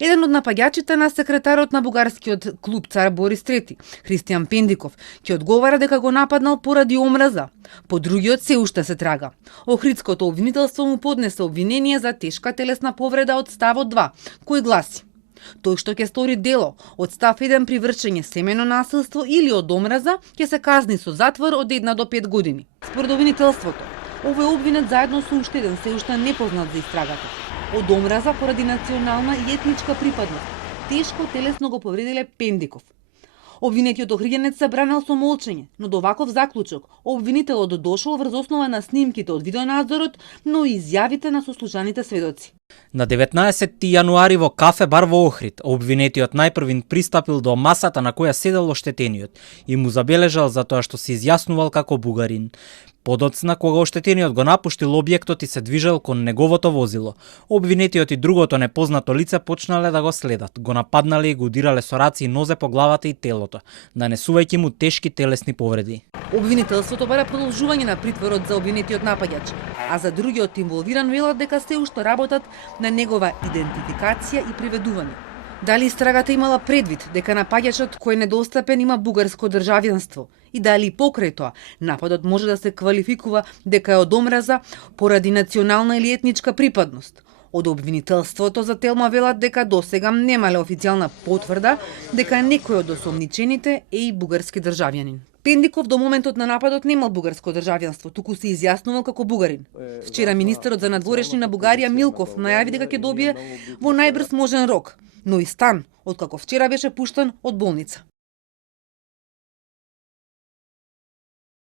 Еден од напаѓачите на секретарот на бугарскиот клуб Цар Борис III, Христијан Пендиков, ќе одговара дека го нападнал поради омраза. По другиот се уште се трага. Охридското обвинителство му поднесе обвинение за тешка телесна повреда од ставот 2, кој гласи: тој што ќе стори дело од став 1 при вршење семено насилство или од омраза ќе се казни со затвор од 1 до 5 години. Според обвинителството, овој обвинет заедно со уште еден се уште непознат за истрагата. Од омраза поради национална и етничка припадност. Тешко телесно го повредиле Пендиков. Обвинетиот охриѓенец се бранел со молчење, но до ваков заклучок обвинителот дошол врз основа на снимките од видеонадзорот, но и изјавите на сослушаните сведоци. На 19 јануари во кафе бар во Охрид, обвинетиот најпрвин пристапил до масата на која седел оштетениот и му забележал за тоа што се изјаснувал како бугарин. Подоцна, кога оштетениот го напуштил објектот и се движел кон неговото возило, обвинетиот и другото непознато лице почнале да го следат, го нападнале и го удирале со раци и нозе по главата и телото, нанесувајќи му тешки телесни повреди. Обвинителството бара продолжување на притворот за обвинетиот напаѓач, а за другиот инволвиран велат дека се уште работат на негова идентификација и приведување. Дали истрагата имала предвид дека напаѓачот кој е недостапен има бугарско државјанство и дали покрај тоа нападот може да се квалификува дека е од омраза поради национална или етничка припадност. Од обвинителството за Телма велат дека досега немале официјална потврда дека некој од осомничените е и бугарски државјанин. Пендиков до моментот на нападот немал бугарско државјанство, туку се изјаснувал како бугарин. Вчера министерот за надворешни на Бугарија Милков најави дека ќе добие во најбрз можен рок, но и стан, откако вчера беше пуштен од болница.